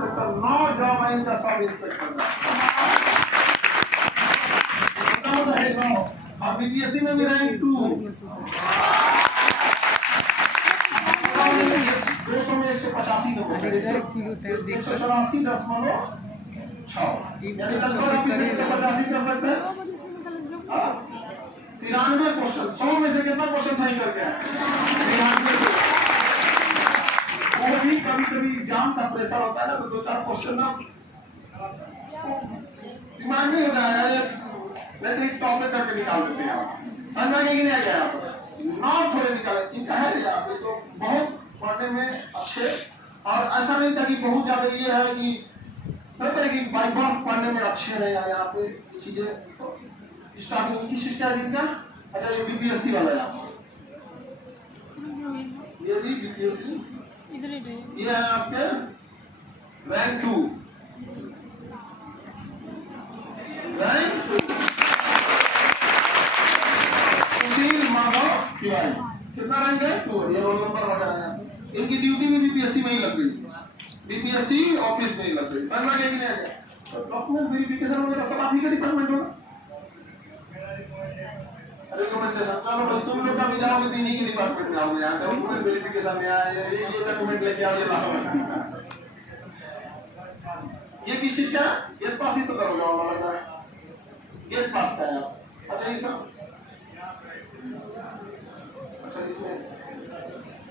Inspector, 9 job है इनका sub inspector का। और बीपीएससी में भी रैंक 2, 200 में 185 नंबर, 184.6, यानी लगभग आप इसे 185 कर सकते हैं। 93 क्वेश्चन, 100 में से कितना क्वेश्चन सही करके आए? 93। वो भी कभी कभी एग्जाम का प्रेशर होता है ना, तो 2-4 क्वेश्चन ना दिमाग नहीं होता है, लेकिन टॉपिक करके निकाल देते हैं आप। समझ में नहीं आ गया आप नॉट थोड़े निकाले इनका है यहाँ पे, तो बहुत पढ़ने में अच्छे। और ऐसा नहीं था कि बहुत ज्यादा ये है कि कहते हैं कि बाई बर्थ पढ़ने में अच्छे हैं यहाँ पे चीजें। तो स्टार्टिंग की शिक्षा इनका, अच्छा ये बीपीएससी वाला यहाँ, ये भी बीपीएससी, ये है आपके रैंक 2, रैंक 2 सुशील माधव तिवारी, कितना रैंक है? 2। ये रोल नंबर वगैरह है। इनकी ड्यूटी भी बीपीएससी में ही लग गई, बीपीएससी ऑफिस में ही लग गई। समझ में नहीं आ गया? डॉक्यूमेंट वेरिफिकेशन वगैरह सब आप ही का डिपार्टमेंट होगा। रिकमेंडेशन, चलो भाई तुम लोग कभी जाओगे तो इन्हीं के डिपार्टमेंट में आओगे, यहाँ डॉक्यूमेंट वेरिफिकेशन में आए, ये डॉक्यूमेंट लेके आओ, ये लाओ। ये किस चीज का? गेट पास ही तो करोगे वाला लग रहा है, गेट पास का है आप। अच्छा ये सब, अच्छा इसमें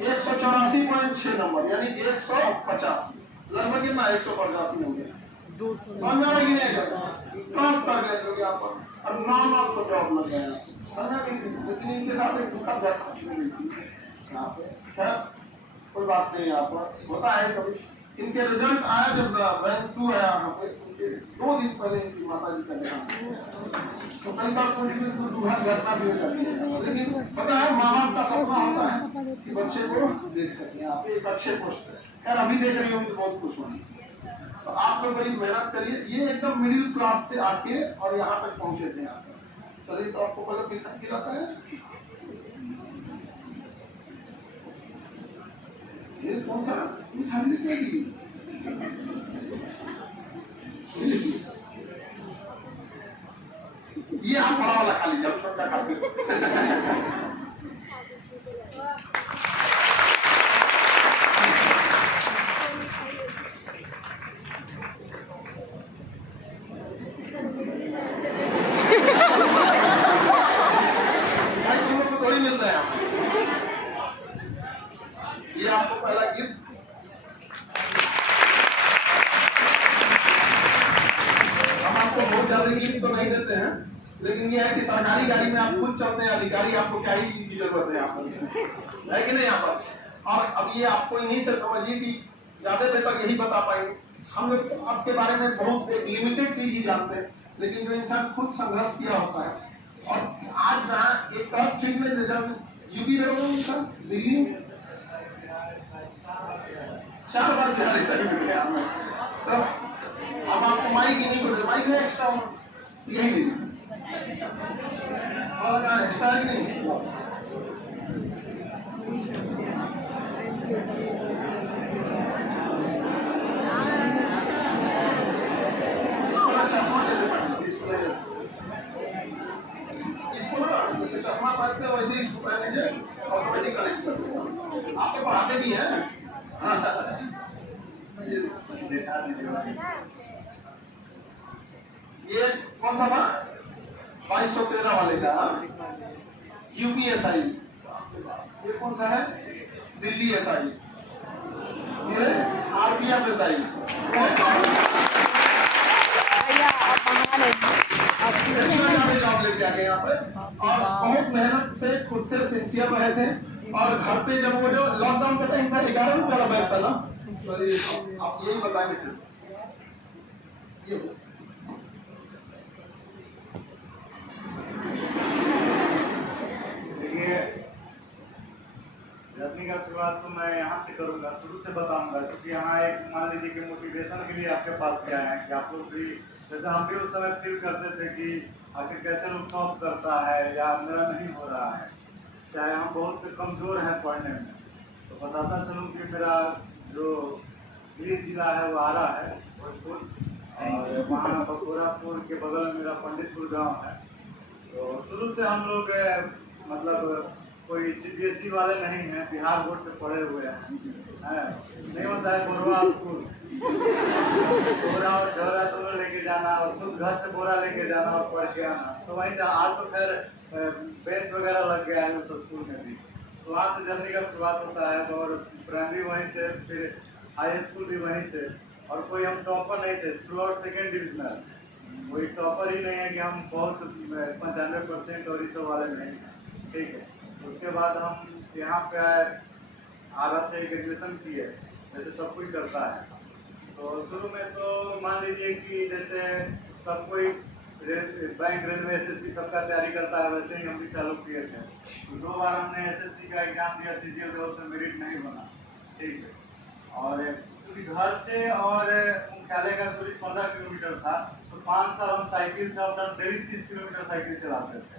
184.6 नंबर, यानी 185, लगभग कितना? 185 हो गया। 200 समझ में आ रहा है कि नहीं? टॉप कर गए लोग यहाँ पर, अब 9 को जॉब लग गया, समझ में? लेकिन इनके साथ एक दुखद घटना यहाँ पे, खैर कोई बात नहीं, यहाँ पर होता है कभी। इनके रिजल्ट आया जब रैंक 2 है यहाँ पे, 2 दिन पहले इनकी माता जी का देहांत, तो कई बार कोई दुखद घटना भी हो जाती है। लेकिन पता है माँ बाप का सपना होता है कि बच्चे को देख सके यहाँ पे एक अच्छे पोस्ट पे। खैर अभी देख रही होंगी बहुत खुश होंगी। तो आप लोग बड़ी मेहनत करिए। ये एकदम मिडिल क्लास से आके और यहाँ तक पहुंचे थे। यहाँ पर चलिए, तो आपको पहले कितना खिलाता है? ये कौन सा मिठाई लेके आई? ये आप बड़ा वाला खा लीजिए, हम छोटा खा लीजिए। तो नहीं देते हैं, लेकिन ये है कि सरकारी गाड़ी में आप खुद चलते हैं, अधिकारी आपको क्या ही की जरूरत है यहाँ पर, है कि नहीं यहाँ पर। और अब ये आपको इन्हीं से समझिए कि ज्यादा देर तक यही बता पाएंगे हम लोग आपके बारे में। बहुत लिमिटेड चीज ही जानते हैं, लेकिन जो इंसान खुद संघर्ष किया होता है। और आज जहाँ एक टॉप चीज में रिजल्ट यूपी सर दिल्ली 4 बार बिहार सही मिल गया हमें। तो अब आपको माइक ही नहीं बोलते, माइक है एक्स्ट्रा यही नहीं और एक्स्ट्रा ही नहीं। चश्मा कैसे पहनते? इसको ना जैसे चश्मा पहनते हैं वैसे इसको पहन लीजिए, ऑटोमेटिक कनेक्ट कर देगा। आप तो पढ़ाते भी हैं। ये कौन सा था? 2213 वाले का यूपीएसआई। ये कौन सा है? दिल्ली एसआई। ये आरपीएफएसआई। जॉब लेके आ गए यहाँ पे, और बहुत मेहनत से खुद से सिंसियर रहे थे। और घर पे जब वो जो लॉकडाउन का टाइम था, 11 रुपये वाला बैच था ना, आप यही बताएंगे। ये जर्नी का शुरुआत तो मैं यहाँ से करूँगा, शुरू से बताऊँगा, क्योंकि यहाँ एक मान लीजिए कि मोटिवेशन के लिए आपके पास क्या है कि आप लोग भी, जैसे हम भी उस समय फील करते थे कि आखिर कैसे लोग टॉप करता है या मेरा नहीं हो रहा है, चाहे हम बहुत कमज़ोर हैं पढ़ने में। तो बताता चलूँ कि मेरा जो गृह जिला है वो आरा है भोजपुर, और वहाँ बखोरापुर के बगल में मेरा पंडितपुर गांव है। तो शुरू से हम लोग मतलब कोई CBSE वाले नहीं हैं, बिहार बोर्ड से पढ़े हुए हैं। नहीं होता है बोरवा स्कूल, बोरा और झोरा दोनों लेके जाना और खुद घर से बोरा लेके जाना और पढ़ के आना। तो वहीं से आज तो खैर बेंच वगैरह लग गया है उस स्कूल में भी। तो वहाँ से जर्नी का शुरुआत होता है, और प्राइमरी वहीं से, फिर हाई स्कूल भी वहीं से। और कोई हम टॉपर नहीं थे थ्रू आउट सेकेंड डिविजनल, कोई टॉपर ही नहीं है कि हम बहुत 95% और इस वाले नहीं हैं, ठीक है। उसके बाद हम यहाँ पे आए, आरा से ग्रेजुएशन किए जैसे सब कोई करता है। तो शुरू में तो मान लीजिए कि जैसे सब कोई बैंक रेलवे SSC सबका तैयारी करता है, वैसे ही हम भी चालू किए थे। तो 2 बार हमने SSC का एग्जाम दिया, CGL का उसमें मेरिट नहीं बना, ठीक है। और क्योंकि घर से और मुख्यालय का दूरी 15 किलोमीटर था, तो 5 साल हम साइकिल से अपना डेली 30 किलोमीटर साइकिल चलाते थे,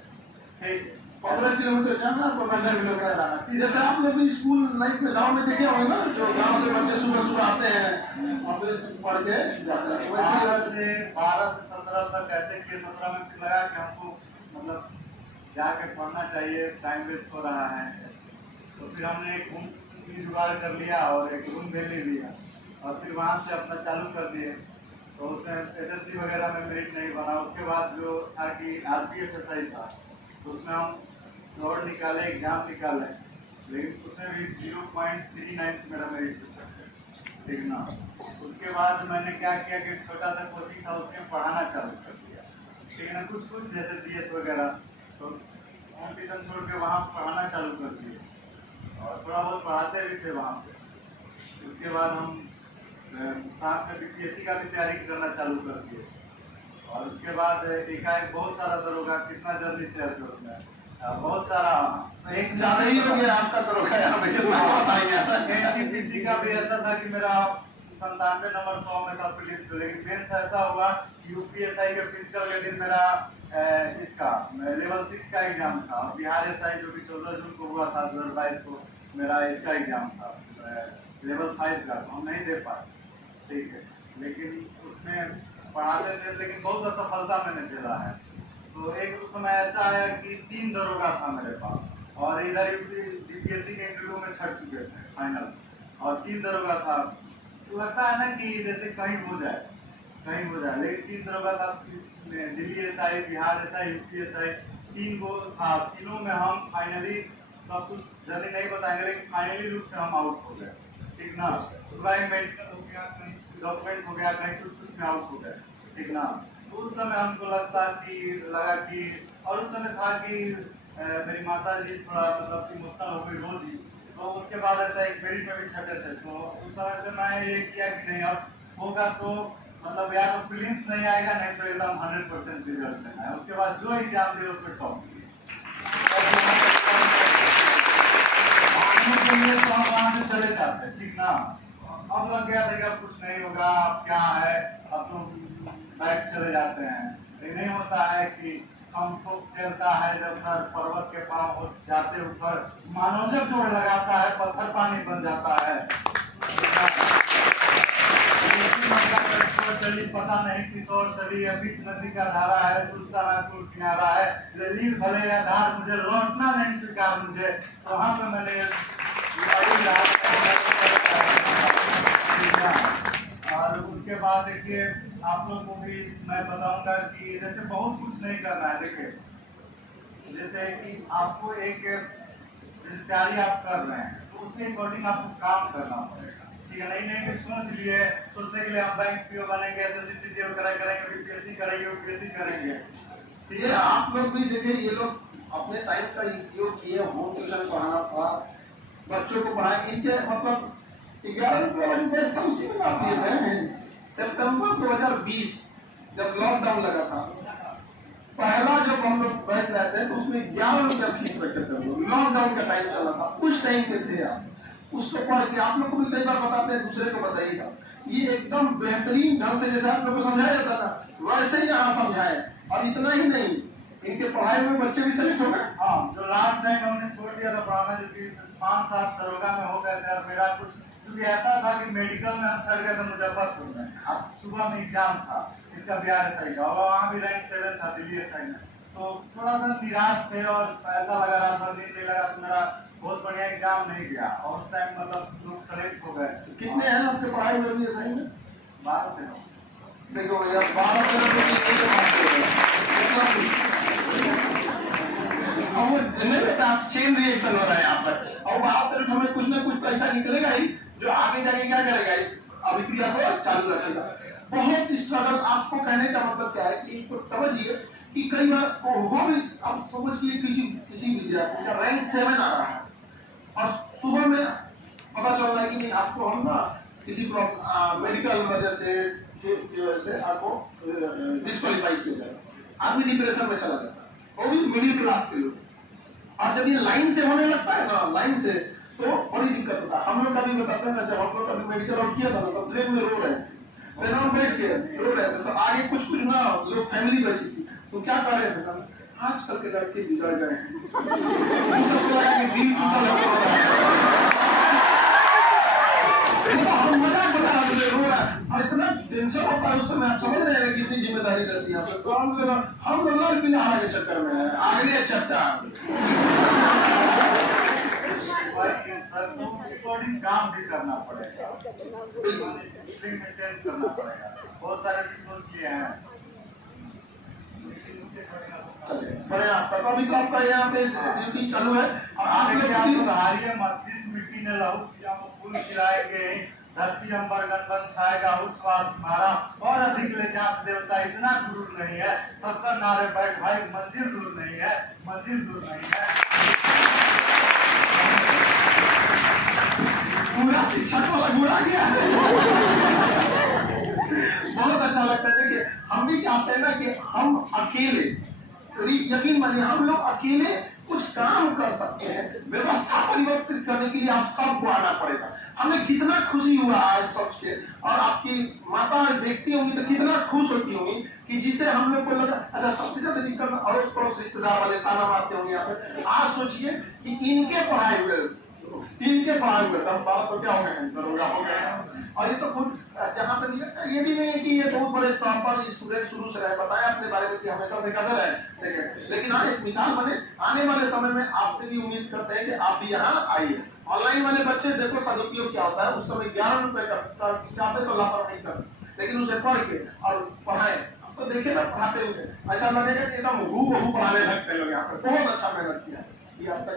ठीक है। 15 किलोमीटर जाना, 15 किलोमीटर आना। जैसे आप लोग भी स्कूल लाइफ में गांव में देखे होंगे ना, जो गांव से बच्चे सुबह सुबह आते हैं और फिर पढ़ के जाते हैं। 12 से 17 तक ऐसे किए, 17 में फिर लगा कि हमको मतलब जाके पढ़ना चाहिए, टाइम वेस्ट हो रहा है। तो फिर हमने एक रूम की जुगाड़ कर लिया और एक रूम भी ले लिया, और फिर वहाँ से अपना चालू कर दिए। तो उसमें SSC वगैरह में मेरिट नहीं बना। उसके बाद जो था कि RPF SI था, तो उसमें हम दौड़ निकाले, एग्जाम निकाले, लेकिन उसमें भी 0.39 मेरा मेरिट, ठीक ना। उसके बाद मैंने क्या किया कि छोटा सा कोचिंग था उसमें पढ़ाना चालू कर दिया, ठीक है ना। कुछ जैसे CS वगैरह, तो कॉम्पिटिशन छोड़ के वहाँ पढ़ाना चालू कर दिए, और थोड़ा बहुत पढ़ाते भी थे वहाँ पे। उसके बाद हम साथ में BPSC का भी तैयारी करना चालू कर दिए। और उसके बाद एकाएक बहुत सारा दरोगा, कितना जल्दी शेयर करते हैं, बहुत सारा एक ज्यादा ही हो गया आपका दरोगा यहाँ पे, कितना बताइए। NTPC का भी ऐसा था कि मेरा 97 नंबर 100 में था प्रीलिम्स, लेकिन मेंस ऐसा हुआ कि UPSI के फिजिकल के दिन मेरा इसका लेवल 6 का एग्जाम था, और बिहार SI जो कि 14 जून को हुआ था 2022 को, मेरा इसका एग्जाम था लेवल 5 का, तो हम नहीं दे पाए, ठीक है। लेकिन उसमें पढ़ाते थे, लेकिन बहुत असफलता मैंने झेला है। तो एक उस समय ऐसा आया कि 3 दरोगा था मेरे पास, और इधर BPSC के इंटरव्यू में छट चुके थे फाइनल, और 3 दरोगा था। तो लगता है ना कि जैसे कहीं हो जाए, लेकिन 3 दरोगा था, Delhi SI, Bihar SI, UPSI, 3 गो था। तीनों में हम फाइनली, सब कुछ जल्दी नहीं बताएंगे, लेकिन फाइनली रूप से हम आउट हो गए, ठीक ना। मेडिकल हो गया, कहीं डॉक्यूमेंट हो गया, कहीं कुछ में आउट हो गए, ठीक ना। तो उस समय हमको लगा कि, और उस समय था कि मेरी माता जी थोड़ा मतलब इमोशनल हो गई, रो दी। तो उसके बाद ऐसा एक मेरिट में भी छटे थे, तो उस समय से मैं ये किया कि नहीं, अब होगा तो मतलब या तो प्रीलिम्स नहीं आएगा, नहीं तो एकदम 100% रिजल्ट देना है। उसके बाद जो एग्जाम दिए उसमें टॉप किए, तो हम वहाँ से चले जाते, ठीक ना। अब लग गया था कुछ नहीं होगा, अब क्या है, अब तो बैठ चले जाते हैं। ये नहीं होता है कि हम खूब खेलता है, जब सर पर्वत के पास हो जाते ऊपर, मानो जब जोड़ लगाता है पत्थर पानी बन जाता है। पता नहीं किस और सभी बीच नदी का धारा है, दूसरा राजपुर किनारा है, जलील भले या धार, मुझे लौटना नहीं स्वीकार मुझे। तो वहाँ पे मैंने और उसके बाद देखिए आप लोग को भी मैं बताऊंगा कि जैसे बहुत कुछ नहीं करना है। देखिए जैसे कि आपको एक तैयारी आप कर रहे हैं, तो उसके अकॉर्डिंग आपको काम करना पड़ेगा, ठीक है। नहीं कि सोच लिए, सोचने के लिए हम बैंक PO बनेंगे, SSC करेंगे, BPSC करेंगे, UPSC करेंगे, ठीक है। आप लोग भी देखिए, ये लोग अपने टाइम का उपयोग किए, होम ट्यूशन पढ़ाना था, बच्चों को पढ़ाए, इनके मतलब 11 हम उसी में आप दिए थे। सितंबर 2020 जब लॉकडाउन लगा था, पहला जब हम लोग बैठ रहे थे, तो उसमें 11 रुपया फीस रखे थे। लॉकडाउन का टाइम चला था, उस टाइम में थे आप, उसको पढ़ के आप लोग को भी कई बार बताते हैं, दूसरे को बताइएगा। ये एकदम बेहतरीन ढंग से जैसे आप लोग को समझाया जाता था, वैसे ही यहाँ समझाए। और इतना ही नहीं, इनके पढ़ाई में बच्चे भी सेलेक्ट हो गए। हाँ, जो लास्ट टाइम हमने छोड़ दिया था पढ़ाना, जो कि 5-7 दरोगा में हो गए थे, और मेरा कुछ क्योंकि ऐसा था कि मेडिकल में हम चढ़ गए थे मुजफ्फरपुर में, अब सुबह में एग्जाम था इसका बिहार SI का, और वहाँ भी रैंक 7 था दिल्ली SI में, तो थोड़ा सा निराश थे और ऐसा लगा रहा था, नींद नहीं लगा, तो मेरा बहुत बढ़िया एग्जाम नहीं गया और उस टाइम मतलब लोग सेलेक्ट हो गए। कितने हैं आपके पढ़ाई में भी SI में? 12 थे। देखो भैया 12 आप चेन रिएक्शन हो रहा है यहाँ पर, और वहां पर हमें कुछ ना कुछ पैसा निकलेगा ही जो आगे जाके क्या करेगा, इस अभिक्रिया को चालू रखेगा। बहुत स्ट्रगल, आपको कहने का मतलब क्या है कि इसको समझिए कि कई बार हो भी, अब समझिए किसी विद्यार्थी का रैंक 7 आ रहा है और सुबह में पता चल रहा है कि नहीं आपको हम ना किसी मेडिकल वजह से आपको डिस्क्वालीफाई किया जाएगा, आदमी डिप्रेशन में चला जाता है, वो भी मिडिल क्लास के लोग। और जब ये लाइन से होने लगता है ना, लाइन से, तो बड़ी दिक्कत होता है। हम लोग कभी बताते हैं ना, जब हम लोग कभी मेडिकल और किया था ना, तो ब्रेक में रो रहे थे, बैठ के रो रहे थे, तो आगे कुछ ना लोग फैमिली बची थी, तो क्या कर रहे थे सर, आजकल के लड़के बिगड़ गए हैं, हम मजाक बता रहे रो रहा है, और इतना टेंशन होता है उस समय, आप समझ रहे हैं कितनी जिम्मेदारी रहती है। तो हम लोग लाल पीला हारा के चक्कर में है, आगे चक्कर रिकॉर्डिंग काम भी करना पड़ेगा, मेंटेन करना पड़ेगा, बहुत सारे रिसोर्स लिए हैं। बड़े आपका भी तो आपका यहाँ पे ड्यूटी चालू है, और आप लोग हारिए मत, इस मिट्टी ने लहू किया, फूल खिलाएंगे, धरती अंबर गन छाएगा, उस बात तुम्हारा और अधिक ले जांच देवता, इतना दूर नहीं है, 70 नारे बैठ भाई, मंजिल दूर नहीं है, मंजिल दूर नहीं है। पूरा शिक्षक वाला बुरा गया है। बहुत अच्छा लगता है। देखिए हम भी चाहते हैं ना कि हम अकेले, यकीन मानिए हम लोग अकेले कुछ काम कर सकते हैं, व्यवस्था परिवर्तित करने के लिए आप सबको आना पड़ेगा। हमें कितना खुशी हुआ आज सोच के, और आपकी माता देखती होंगी तो कितना खुश होती होंगी कि जिसे हम लोग को लगा, अच्छा सबसे ज्यादा दिक्कत अड़ोस पड़ोस रिश्तेदार वाले ताना मारते होंगे यहाँ पे। आज सोचिए कि इनके पढ़ाई हुए 10-12 तो क्या हो गए, और ये तो खुद जहाँ पे ये भी नहीं है कि ये बहुत बड़े टॉपर स्टूडेंट शुरू से रहे, बताया अपने बारे में कि हमेशा से कैसे रहे, लेकिन हाँ एक मिसाल बने। आने वाले समय में आपसे भी उम्मीद करते हैं कि आप भी यहाँ आइए। ऑनलाइन वाले बच्चे देखो सदुपयोग क्या होता है, उस समय 11 रुपए का चाहते तो लापरवाही कर, लेकिन उसे पढ़ के और पढ़ाए तो देखे ना पढ़ाते हुए ऐसा लगेगा कि एकदम हूबहू पढ़ाने लगते लोग। यहाँ पे बहुत अच्छा मेहनत किया ये आपका